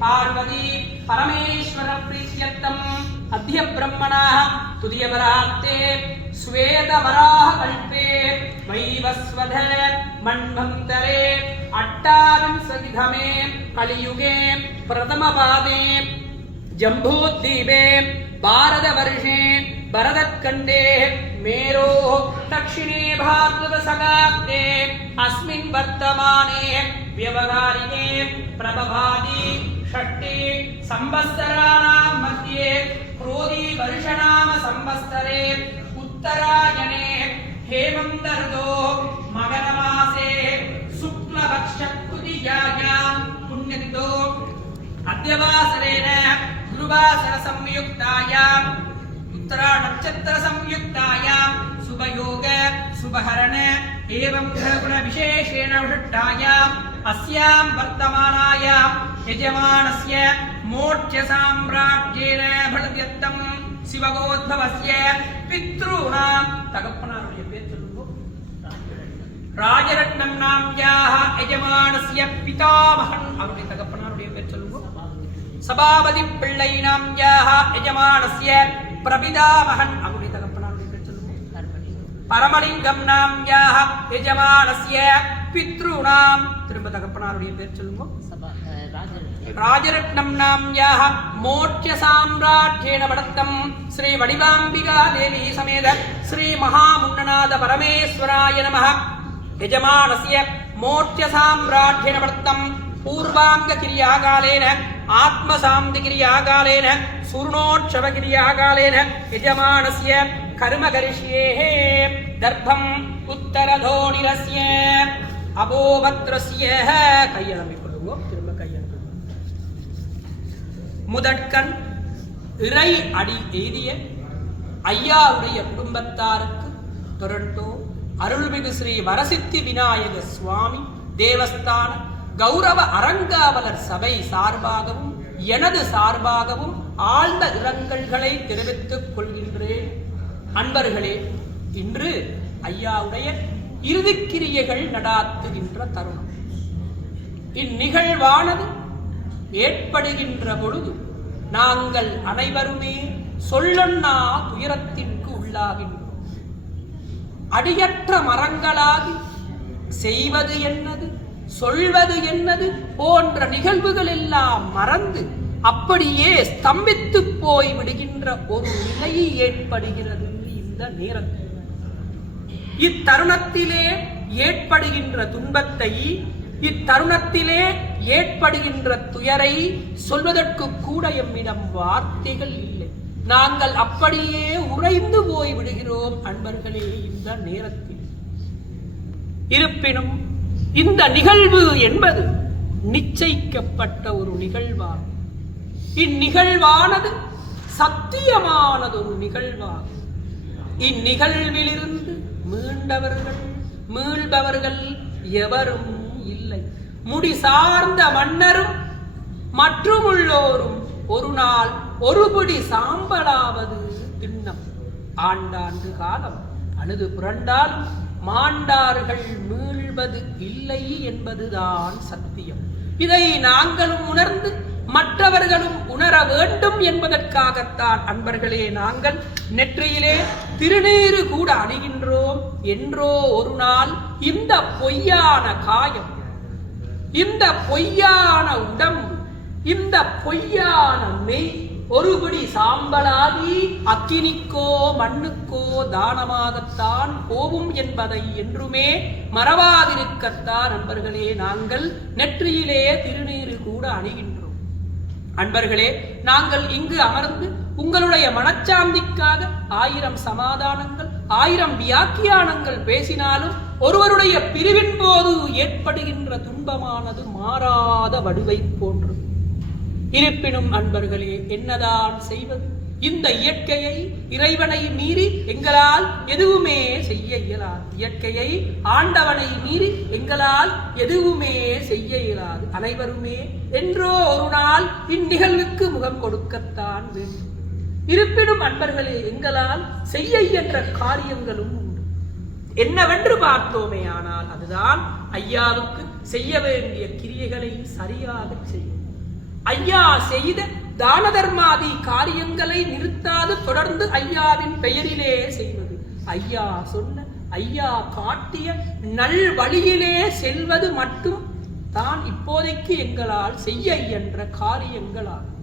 पार्वती परमेश्वर प्रीत्यर्थम् अद्य ब्रह्मणः तुदीयवरान्ते श्वेतवराह कल्पे वैवस्वत मन्वन्तरे अष्टाविंशतितमे कलियुगे प्रथमपादे जम्बूद्वीपे भारतवर्षे भरतखण्डे मेरोः दक्षिणे भारतसगाब्दे अस्मिन् वर्तमाने व्यवहारिके प्रभभाति षष्ठी संवत्सराणां मध्ये क्रोधी वर्षनाम संवत्सरे उत्तरायणे हेमन्त ऋतोः मगरमासे शुक्लपक्षतृतीयायां पुण्यतिथौ अद्यवासरेण गुरुवासर संयुक्तायां उत्तरा नक्षत्र संयुक्तायां शुभयोग शुभहरण एवं ग्रहगुण विशेषेण विशिष्टायाम् अस्यां वर्तमानायां यजमानस्य मोक्ष साम्राज्येन भटत्यर्थं शिवगोद्भवस्य पितॄणां तगप्पनारुடைய பேர் சொல்லுங்க ராஜரத்னம் நாம்யாः यजमानस्य पितामहன் அவருடைய தகப்பனாருடைய பேர் சொல்லுங்க சபாபதி பிள்ளை நாம்யாः यजमानस्य प्रपितामहன் அவருடைய தகப்பனாருடைய பேர் சொல்லுங்க பரமலிங்கம் நாம்யாः यजमानस्य पितॄणां திரும்ப தகப்பனாருடைய பேர் சொல்லுங்க ராஜரத்னம் நாம்யாः மோட்ச சாம்ராஜ்யேன வடத்தம் ஸ்ரீ வடிவாம்பிகா தேவி சமேத ஸ்ரீ மகாமுன்னநாத பரமேஸ்வராய நமः यजमानस्य மோட்ச சாம்ராஜ்யேன வடத்தம் பூர்வாங்க கிரியாகாலேன ஆத்மசாந்தி கிரியாகாலேன சூர்ணோற்சவ கிரியாகாலேன यजमानस्य कर्म करिष्येः दर्भम् उत्तरधोनिरस्य अभोभद्रस्य கையாளமை கொள்ளுங்க திரும்ப கையாளமை முதற்கண் இறை அடி எய்திய ஐயாவுடைய குடும்பத்தாருக்கு டொரண்டோ அருள்மிகு ஸ்ரீ வரசித்தி விநாயக சுவாமி தேவஸ்தான கௌரவ அறங்காவலர் சபை சார்பாகவும் எனது சார்பாகவும் ஆழ்ந்த இரங்கல்களை தெரிவித்துக் கொள்கின்றேன். அன்பர்களே, இன்று ஐயாவுடைய இறுதிக்கிரியைகள் நடாத்துகின்ற தருணம். இந்நிகழ்வானது ஏற்படுகின்ற பொழுது நாங்கள் அனைவருமே சொல்லொன்னா துயரத்திற்கு உள்ளாகின்றோம். அடியற்ற மரங்களாகி செய்வது என்னது சொல்வது என்னது போன்ற நிகழ்வுகள் எல்லாம் மறந்து அப்படியே ஸ்தம்பித்து போய் விடுகின்ற ஒரு நிலை ஏற்படுகிறது. இந்த நேரத்தில் இத்தருணத்திலே ஏற்படுகின்ற துன்பத்தை, இத்தருணத்திலே ஏற்படுகின்ற துயரை சொல்வதற்கு கூட எம்மிடம் வார்த்தைகள் இல்லை. நாங்கள் அப்படியே உறைந்து போய் விடுகிறோம் அன்பர்களே இந்த நேரத்தில். இருப்பினும் இந்த நிகழ்வு என்பது நிச்சயிக்கப்பட்ட ஒரு நிகழ்வாகும். இந்நிகழ்வானது சத்தியமானதொரு நிகழ்வாகும். இந்நிகழ்விலிருந்து மீள்பவர்கள் எவரும் இல்லை. முடி சார்ந்த மன்னரும் மற்றுமுள்ளோரும் ஒரு நாள் ஒருபடி சாம்பலாவது திண்ணம். ஆண்டாண்டு காலம் அழுது புரண்டால் மாண்டார்கள் மீள்வது இல்லை என்பதுதான் சத்தியம். இதை நாங்களும் உணர்ந்து மற்றவர்களும் உணர வேண்டும் என்பதற்காகத்தான் அன்பர்களே நாங்கள் நெற்றியிலே திருநீறு கூட அணிகின்றோம். என்றோ ஒரு நாள் இந்த பொய்யான காயம், இந்த பொய்யான உடம்பு, இந்த பொய்யான மெய் ஒருபடி சாம்பலாகி அக்கினிக்கோ மண்ணுக்கோ தானமாகத்தான் போவும் என்பதை என்றுமே மறவாதிருக்கத்தான் அன்பர்களே நாங்கள் நெற்றியிலே திருநீறு கூட அணிகின்றோம். அன்பர்களே, நாங்கள் இங்கு அமர்ந்து உங்களுடைய மனச்சாந்திக்காக 1000 சமாதானங்கள் 1000 வியாக்கியானங்கள் பேசினாலும் ஒருவருடைய பிரிவின் போது ஏற்படுகின்ற துன்பமானது மாறாத வடுவை போன்றது. இருப்பினும் அன்பர்களே, என்னதான் செய்வது? இந்த இயற்கையை, இறைவனை மீறி எங்களால் எதுவுமே செய்ய இயலாது. இயற்கையை, ஆண்டவனை மீறி எங்களால் எதுவுமே செய்ய இயலாது. அனைவருமே என்றோ ஒரு நாள் இந்நிகழ்வுக்கு முகம் கொடுக்கத்தான் வேண்டும். இருப்பினும் அன்பர்களே, எங்களால் செய்ய இயன்ற காரியங்களும் உண்டு. என்னவென்று பார்த்தோமே ஆனால் அதுதான் ஐயாவுக்கு செய்ய வேண்டிய கிரியைகளை சரியாக செய்யும். ஐயா செய்த தான தர்மாதி காரியங்களை நிறுத்தாது தொடர்ந்து ஐயாவின் பெயரிலே செய்வது, ஐயா சொன்ன ஐயா காட்டிய நல் வழியிலே செல்வது மட்டும் தான் இப்போதைக்கு எங்களால் செய்ய இயன்ற காரியங்களாகும்.